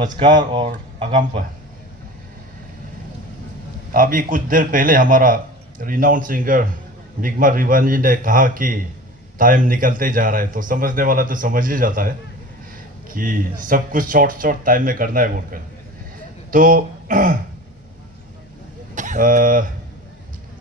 नमस्कार और आगम्पा। अभी कुछ देर पहले हमारा रिनाउंड सिंगर मिगमा रिवान जी ने कहा कि टाइम निकलते जा रहा है, तो समझने वाला तो समझ ही जाता है कि सब कुछ शॉर्ट टाइम में करना है बोलकर। तो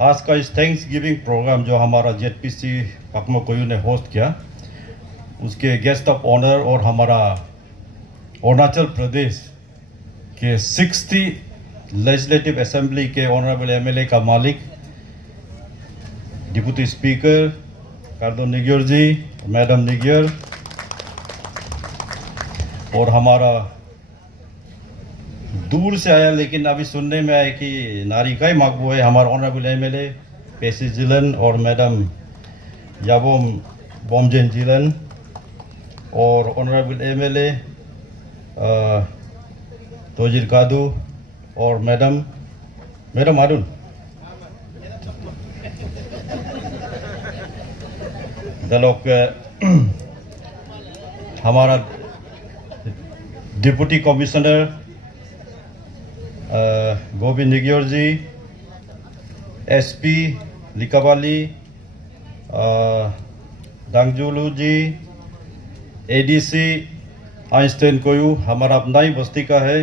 आज का इस थैंक्स गिविंग प्रोग्राम जो हमारा जेडपीसी पाकमा कोयू ने होस्ट किया, उसके गेस्ट ऑफ ऑनर और हमारा अरुणाचल प्रदेश के 60 लेजिस्लेटिव असेंबली के ऑनरेबल एमएलए का मालिक डिप्टी स्पीकर कार्दो निग्योर जी, मैडम निग्योर, और हमारा दूर से आया लेकिन अभी सुनने में आया कि नारी का ही मकबू है हमारा ऑनरेबल एमएलए पेसी जिलन और मैडम याबोम बोमजेन जिलन, और ऑनरेबल एमएलए तोजिर कादू और मैडम अरुण लोग हमारा डिप्टी कमिश्नर गोविंद निग्योर जी, एसपी लिकाबाली दांगजुलू जी, एडीसी आइंस्टाइन कोयू हमारा अपना ही बस्ती का है,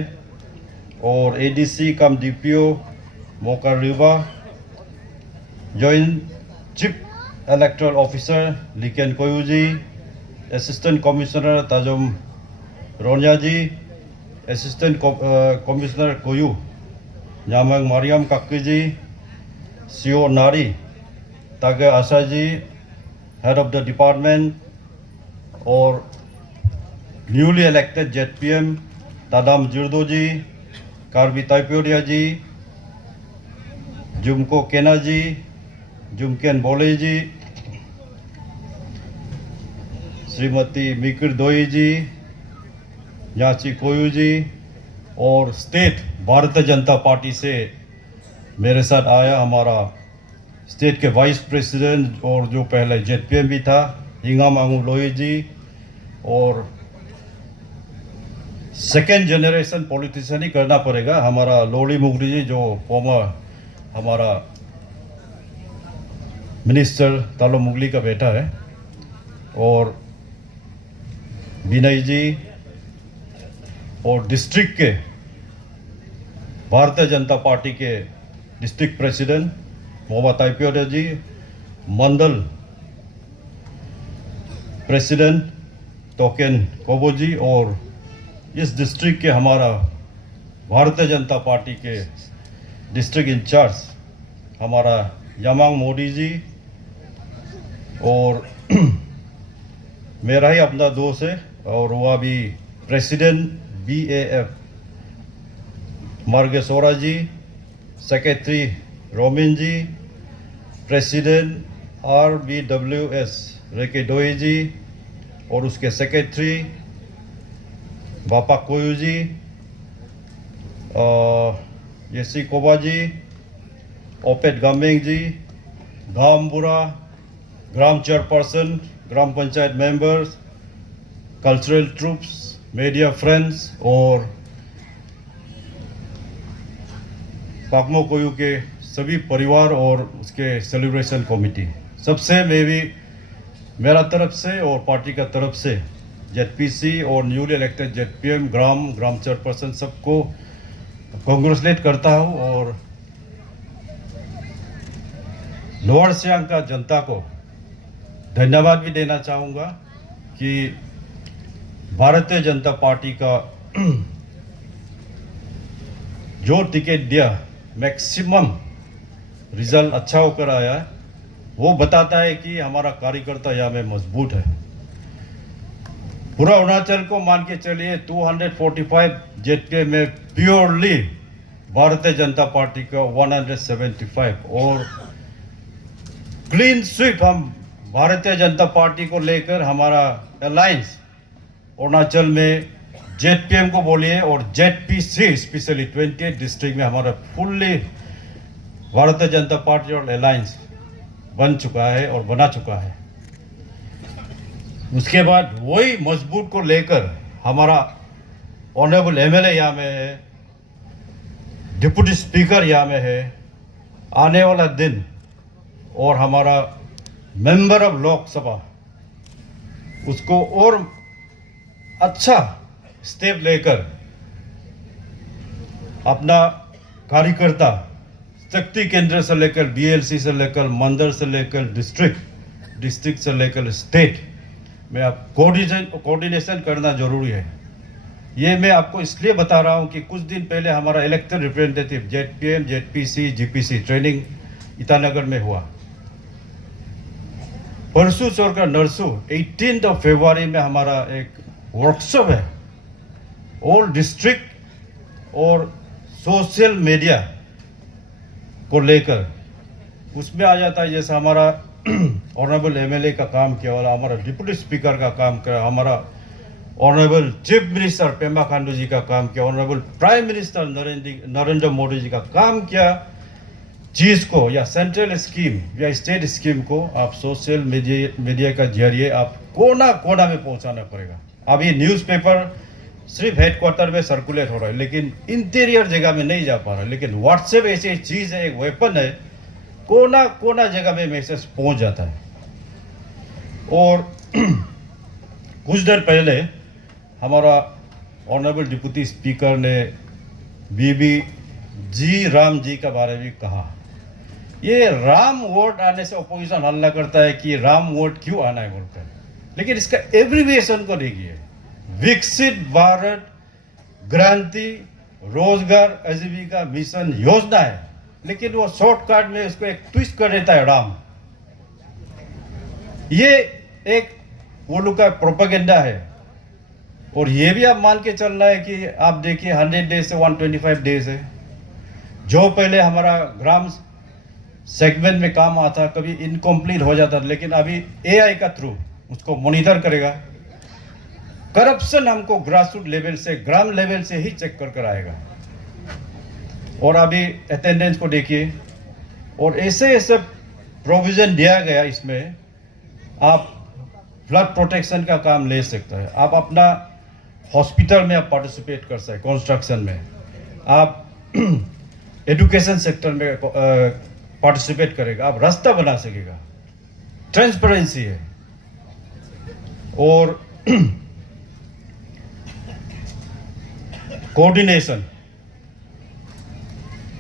और एडीसी कम डीपीओ मोका Riva, joint chief electoral officer lichen कोयू जी, असिस्टेंट कमिश्नर ताजुम रोनिया जी, असिस्टेंट कमिश्नर कोयू न्यामंग मारियम काक्की जी, सीओ नारी तागे Asha ji, head of the department, और न्यूली इलेक्टेड जेडपीएम तादाम जिर्दो जी, कार्बी ताइप्योरिया जी, जुमको केना जी, जुमकेन बोले जी, श्रीमती मिकिर दोई जी, याची कोयू जी, और स्टेट भारतीय जनता पार्टी से मेरे साथ आया हमारा स्टेट के वाइस प्रेसिडेंट और जो पहले जेडपीएम भी था हिंगा मांगू लोई जी, और सेकेंड जनरेशन पॉलिटिशियन ही करना पड़ेगा हमारा लोली मुगरी जी जो फॉर्मर हमारा मिनिस्टर तालो मुगली का बेटा है, और विनय जी, और डिस्ट्रिक्ट के भारतीय जनता पार्टी के डिस्ट्रिक्ट प्रेसिडेंट मोहम्मद ताइप्योडे जी, मंडल प्रेसिडेंट टोकेन कोबो जी, और इस डिस्ट्रिक्ट के हमारा भारतीय जनता पार्टी के डिस्ट्रिक्ट इंचार्ज हमारा यामांग मोदी जी, और मेरा ही अपना दोस्त है और वह भी president BAF Margesora ji, secretary Romin ji, president RBWS Reke Doi ji, और उसके सेक्रेटरी बापा कोयू जी, येसी कोबा जी, ओपेट गामेंग जी, गामबुरा ग्राम चेयरपर्सन, ग्राम panchayat members, cultural troupes, media friends, और पाकमो कोयू के सभी परिवार और उसके सेलिब्रेशन कमेटी, सबसे मेरा तरफ से और पार्टी का तरफ से जेडपीसी और न्यूली इलेक्टेड जेडपीएम ग्राम चेयरपर्सन सबको कांग्रेचुलेट करता हूँ, और लोअर सियांग का जनता को धन्यवाद भी देना चाहूँगा कि भारतीय जनता पार्टी का जो टिकट दिया मैक्सिमम रिजल्ट अच्छा होकर आया है, वो बताता है कि हमारा कार्यकर्ता यहाँ में मजबूत है। पूरा अरुणाचल को मान के चलिए 245 जेडपीएम में प्योरली भारतीय जनता पार्टी का 175, और क्लीन स्वीप हम भारतीय जनता पार्टी को लेकर हमारा अलायंस अरुणाचल में जेडपीएम को बोलिए और जेडपीसी स्पेशली 28 डिस्ट्रिक्ट में हमारा फुल्ली भारतीय जनता पार्टी और अलायंस बन चुका है और बना चुका है। उसके बाद वही मजबूत को लेकर हमारा ऑनरेबल एमएलए यहाँ में है, डिप्टी स्पीकर यहाँ में है। आने वाला दिन और हमारा मेंबर ऑफ लोकसभा उसको और अच्छा स्टेप लेकर अपना कार्यकर्ता शक्ति केंद्र से लेकर बीएलसी से लेकर मंदिर से लेकर डिस्ट्रिक्ट से लेकर स्टेट में आप कोऑर्डिनेशन करना जरूरी है। ये मैं आपको इसलिए बता रहा हूँ कि कुछ दिन पहले हमारा elected representative ZPM ZPC GPC training Itanagar में हुआ। परसों छोड़कर नरसों 18 फरवरी में हमारा एक वर्कशॉप है ऑल डिस्ट्रिक्ट और सोशल मीडिया को लेकर। उसमें आ जाता है जैसे हमारा ऑनरेबल एमएलए का काम किया वाला, हमारा डिप्टी स्पीकर का काम किया, हमारा honourable chief minister Pema Khandu ji का काम किया, honourable prime minister Narendra Modi ji का काम किया चीज़ को या सेंट्रल स्कीम या स्टेट स्कीम को आप सोशल मीडिया का जरिए आप कोना कोना में पहुंचाना पड़ेगा। अभी न्यूज़पेपर सिर्फ हेडक्वार्टर में सर्कुलेट हो रहा है लेकिन इंटीरियर जगह में नहीं जा पा रहा है। लेकिन व्हाट्सएप ऐसी चीज़ है, एक वेपन है, कोना कोना जगह में मैसेज पहुंच जाता है। और कुछ देर पहले हमारा ऑनरेबल डिप्टी स्पीकर ने बीबी जी राम जी के बारे में कहा। ये राम वोट आने से अपोजिशन हल्ला करता है कि राम वोट क्यों आना है बोलकर, लेकिन इसका एब्रीविएशन को देखिए, विकसित भारत क्रांति रोजगार आजीविका मिशन योजना है, लेकिन वो शॉर्टकट में उसको एक ट्विस्ट कर देता है राम। ये एक वो लोग का प्रोपेगेंडा है। और ये भी आप मान के चलना है कि आप देखिए 100 डेज से 125 डेज है। जो पहले हमारा ग्राम सेगमेंट में काम आता कभी इनकम्प्लीट हो जाता, लेकिन अभी एआई का थ्रू उसको मॉनिटर करेगा। करप्शन हमको ग्रासरूट लेवल से ग्राम लेवल से ही चेक कर आएगा। और अभी अटेंडेंस को देखिए, और ऐसे ऐसे प्रोविजन दिया गया इसमें, आप फ्लड प्रोटेक्शन का काम ले सकते हैं, आप अपना हॉस्पिटल में आप पार्टिसिपेट कर सकते हैं, कंस्ट्रक्शन में आप एजुकेशन सेक्टर में पार्टिसिपेट करेगा, आप रास्ता बना सकेगा, ट्रांसपेरेंसी है। और कोऑर्डिनेशन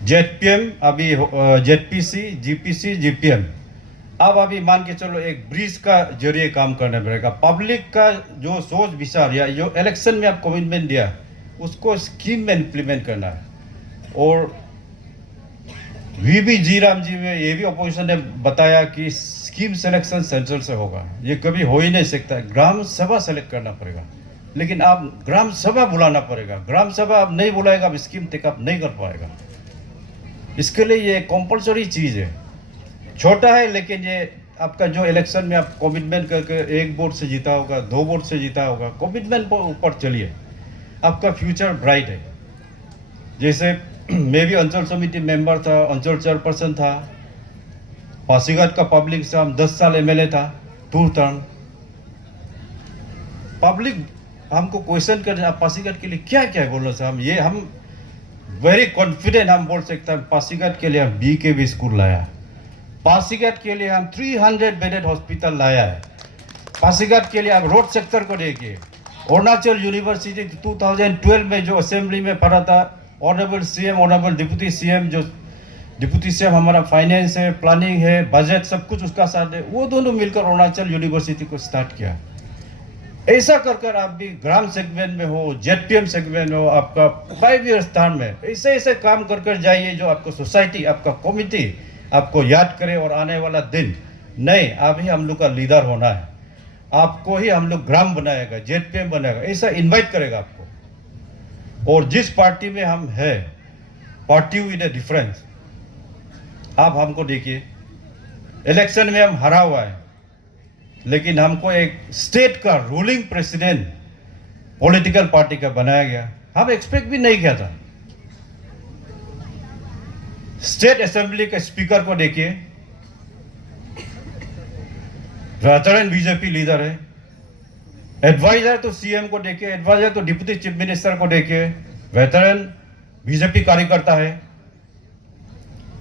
जेडपीएम अभी जेडपीसी जीपीसी जीपीएम, अब अभी मान के चलो एक ब्रिज का जरिए काम करना पड़ेगा। पब्लिक का जो सोच विचार या जो इलेक्शन में आप कमिटमेंट दिया उसको स्कीम में इम्प्लीमेंट करना है। और वीबी जी राम जी में ये भी अपोजिशन ने बताया कि स्कीम सिलेक्शन सेंट्रल से होगा, ये कभी हो ही नहीं सकता, ग्राम सभा सेलेक्ट करना पड़ेगा। लेकिन आप ग्राम सभा बुलाना पड़ेगा, ग्राम सभा आप नहीं बुलाएगा आप स्कीम टेकअप नहीं कर पाएगा। इसके लिए ये कंपलसरी चीज़ है, छोटा है लेकिन ये आपका जो इलेक्शन में आप कमिटमेंट करके एक वोट से जीता होगा, 2 वोट से जीता होगा, कमिटमेंट पर ऊपर चलिए, आपका फ्यूचर ब्राइट है। जैसे मैं भी अंचल समिति मेंबर था, अंचल चेयरपर्सन था, पासीघाट का पब्लिक से हम 10 साल एमएलए था, 2 टर्म। पब्लिक हमको क्वेश्चन कर आप पासीघाट के लिए क्या क्या बोलना था, हम वेरी कॉन्फिडेंट हम बोल सकते हैं पासीघाट के लिए हम BKB स्कूल लाया, पासीघाट के लिए हम 300 बेडेड हॉस्पिटल लाया है, पासीघाट के लिए आप रोड सेक्टर को देखिए। अरुणाचल यूनिवर्सिटी 2012 में जो असेंबली में पढ़ा था, honourable CM honourable deputy CM, जो डिप्टी सीएम हमारा फाइनेंस है, प्लानिंग है, बजट सब कुछ उसका साथ है, वो दोनों मिलकर अरुणाचल यूनिवर्सिटी को स्टार्ट किया। ऐसा कर आप भी ग्राम सेगमेंट में हो, जेडपीएम सेगमेंट में हो, आपका 5 ईयर स्थान में ऐसे ऐसे काम कर जाइए जो आपको सोसाइटी आपका कमिटी आपको याद करे। और आने वाला दिन नहीं, आप ही हम लोग का लीडर होना है, आपको ही हम लोग ग्राम बनाएगा, जेडपीएम बनाएगा, ऐसा इन्वाइट करेगा आपको। और जिस पार्टी में हम है, पार्टी विद अ डिफरेंस, आप हमको देखिए, इलेक्शन में हम हरा हुआ है लेकिन हमको एक स्टेट का रूलिंग प्रेसिडेंट पॉलिटिकल पार्टी का बनाया गया, हम एक्सपेक्ट भी नहीं किया था। स्टेट असेंबली के स्पीकर को देखिए, वेटरन बीजेपी लीडर है, एडवाइजर तो सीएम को देखिए, एडवाइजर तो डिप्टी चीफ मिनिस्टर को देखिए, वेटरन बीजेपी कार्यकर्ता है।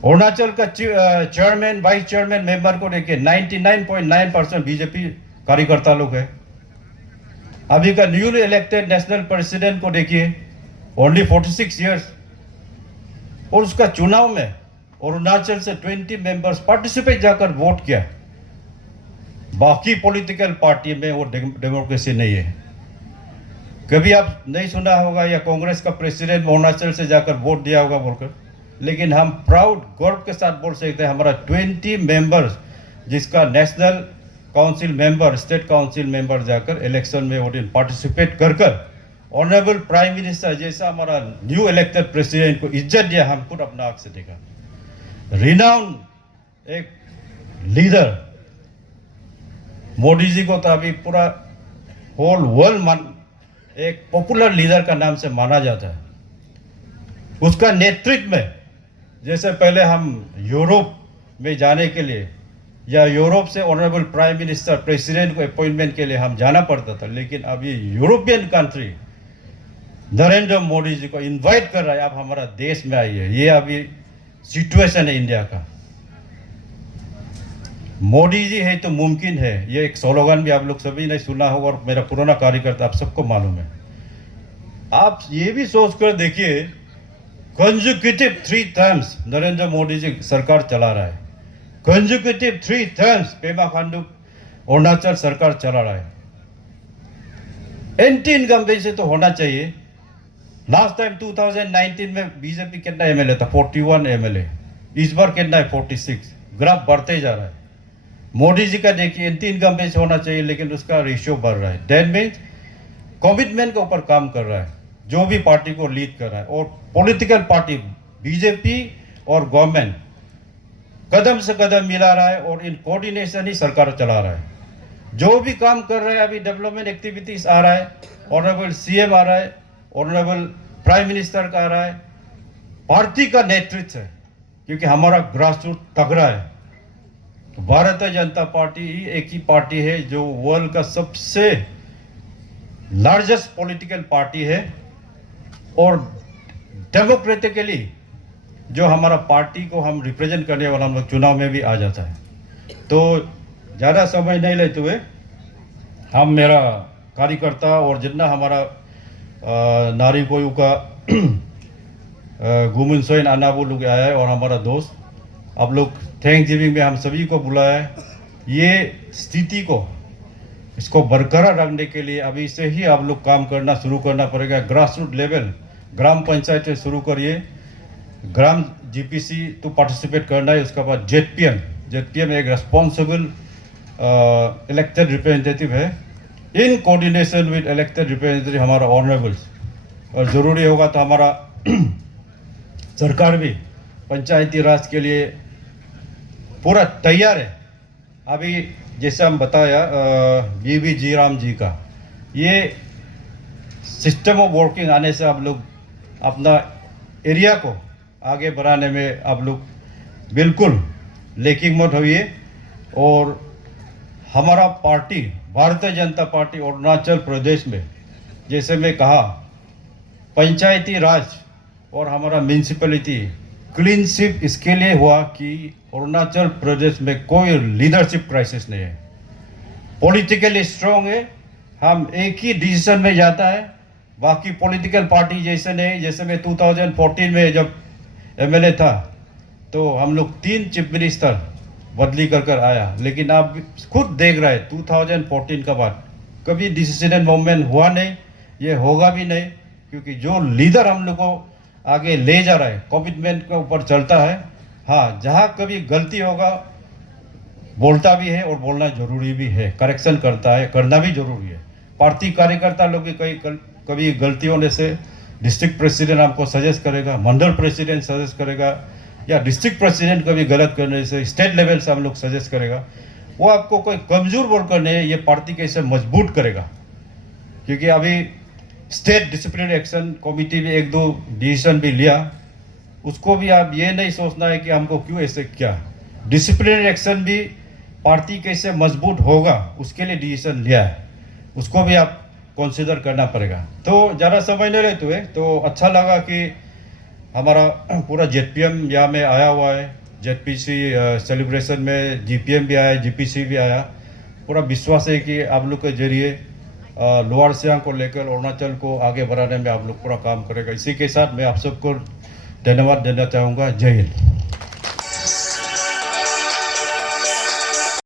अरुणाचल का चेयरमैन वाइस चेयरमैन मेंबर को देखिए, 99.9% बीजेपी कार्यकर्ता लोग है। अभी का न्यूली इलेक्टेड नेशनल प्रेसिडेंट को देखिए, ओनली 46 ईयर्स, और उसका चुनाव में अरुणाचल से 20 मेंबर्स पार्टिसिपेट जाकर वोट किया। बाकी पॉलिटिकल पार्टी में वो डेमोक्रेसी नहीं है। कभी आप नहीं सुना होगा या कांग्रेस का प्रेसिडेंट अरुणाचल से जाकर वोट दिया होगा बोलकर, लेकिन हम प्राउड गर्व के साथ बोल सकते हैं हमारा 20 मेंबर्स, जिसका national council member, state council member जाकर इलेक्शन में वो पार्टिसिपेट कर ऑनरेबल प्राइम मिनिस्टर जैसा हमारा न्यू इलेक्टेड प्रेसिडेंट को इज्जत दिया। हम खुद अपना आंख से देखा। रिनाउन एक लीडर मोदी जी को तो अभी पूरा होल वर्ल्ड एक पॉपुलर लीडर का नाम से माना जाता है। उसका नेतृत्व में, जैसे पहले हम यूरोप में जाने के लिए या यूरोप से ऑनरेबल प्राइम मिनिस्टर प्रेसिडेंट को अपॉइंटमेंट के लिए हम जाना पड़ता था, लेकिन अभी यूरोपियन कंट्री नरेंद्र मोदी जी को इनवाइट कर रहा है, आप हमारा देश में आइए। ये अभी सिचुएशन है इंडिया का। मोदी जी है तो मुमकिन है, ये एक स्लोगन भी आप लोग सभी ने सुना होगा और मेरा पुराना कार्यकर्ता आप सबको मालूम है। आप ये भी सोच कर देखिए, कंसेक्यूटिव 3 टर्म्स नरेंद्र मोदी जी सरकार चला रहा है। कंसेक्यूटिव 3 टर्म्स पेमा खांडू अरुणाचल सरकार चला रहा है। एंटी इनकम्बेंसी तो होना चाहिए। लास्ट टाइम 2019 में बीजेपी कितना एमएलए था? 41 एमएलए। इस बार कितना है? 46। ग्राफ बढ़ते जा रहा है। मोदी जी का देखिए, एंटी इनकम्बेंसी होना चाहिए, लेकिन उसका रेशियो बढ़ रहा है। दैट मीन्स कमिटमेंट के ऊपर काम कर रहा है जो भी पार्टी को लीड कर रहा है। और पॉलिटिकल पार्टी बीजेपी और गवर्नमेंट कदम से कदम मिला रहा है और इन कोऑर्डिनेशन ही सरकार चला रहा है। जो भी काम कर रहा है, अभी डेवलपमेंट एक्टिविटीज आ रहा है, ऑनरेबल सीएम आ रहा है, ऑनरेबल प्राइम मिनिस्टर का आ रहा है, पार्टी का नेतृत्व है, क्योंकि हमारा ग्रासरूट तगड़ा है। तो भारतीय जनता पार्टी ही एक ही पार्टी है जो वर्ल्ड का सबसे लार्जेस्ट पॉलिटिकल पार्टी है, और डेमोक्रेटिकली जो हमारा पार्टी को हम रिप्रेजेंट करने वाला हम लोग चुनाव में भी आ जाता है। तो ज़्यादा समय नहीं लेते हुए हम, मेरा कार्यकर्ता और जितना हमारा नारी कोयू का गुमुन सोइन अनाबू लोग आया है और हमारा दोस्त, आप लोग थैंक गिविंग में हम सभी को बुलाया है। ये स्थिति को इसको बरकरार रखने के लिए अभी से ही आप लोग काम करना शुरू करना पड़ेगा। ग्रास रूट लेवल, ग्राम पंचायत से शुरू करिए, ग्राम जीपीसी तो पार्टिसिपेट करना है। उसके बाद जेडपीएम एक रेस्पॉन्सिबल इलेक्टेड रिप्रेजेंटेटिव है, in coordination with elected representative हमारा ऑनरेबल्स, और ज़रूरी होगा तो हमारा सरकार भी पंचायती राज के लिए पूरा तैयार है। अभी जैसे हम बताया बीवी जी राम जी का ये सिस्टम ऑफ वर्किंग आने से आप लोग अपना एरिया को आगे बढ़ाने में आप लोग बिल्कुल लेकिन मत होइए। और हमारा पार्टी भारतीय जनता पार्टी अरुणाचल प्रदेश में, जैसे मैं कहा, पंचायती राज और हमारा म्यूनसिपैलिटी क्लीन स्वीप इसके लिए हुआ कि अरुणाचल प्रदेश में कोई लीडरशिप क्राइसिस नहीं है, पॉलिटिकली स्ट्रॉन्ग है। हम एक ही डिसीजन में जाता है, बाकी पॉलिटिकल पार्टी जैसे नहीं। जैसे मैं 2014 में जब एमएलए था तो हम लोग 3 चीफ मिनिस्टर बदली कर आया, लेकिन आप खुद देख रहे हैं 2014 के बाद कभी डिसीजन मूवमेंट हुआ नहीं, ये होगा भी नहीं, क्योंकि जो लीडर हम लोग को आगे ले जा रहा है कमिटमेंट के ऊपर चलता है। हाँ, जहाँ कभी गलती होगा बोलता भी है और बोलना जरूरी भी है, करेक्शन करता है, करना भी जरूरी है। पार्टी कार्यकर्ता लोग की कभी गलती होने से डिस्ट्रिक्ट प्रेसिडेंट आपको सजेस्ट करेगा, मंडल प्रेसिडेंट सजेस्ट करेगा, या डिस्ट्रिक्ट प्रेसिडेंट कभी गलत करने से स्टेट लेवल से हम लोग सजेस्ट करेगा। वो आपको कोई कमजोर बोलकर नहीं, ये पार्टी कैसे मजबूत करेगा। क्योंकि अभी स्टेट डिसिप्लिनरी एक्शन कमेटी भी 1-2 डिसीजन भी लिया, उसको भी आप ये नहीं सोचना है कि हमको क्यों ऐसे किया। डिसिप्लिनरी एक्शन भी पार्टी कैसे मजबूत होगा उसके लिए डिसीजन लिया है। उसको भी आप कंसिडर करना पड़ेगा। तो ज़्यादा समय नहीं लेते हुए तो अच्छा लगा कि हमारा पूरा जेडपीएम यहाँ में आया हुआ है। जेडपीसी सेलिब्रेशन में जीपीएम भी आया, जीपीसी भी आया। पूरा विश्वास है कि आप लोग के जरिए लोअर सियांग को लेकर अरुणाचल को आगे बढ़ाने में आप लोग पूरा काम करेगा। इसी के साथ मैं आप सबको धन्यवाद देना चाहूँगा। जय हिंद।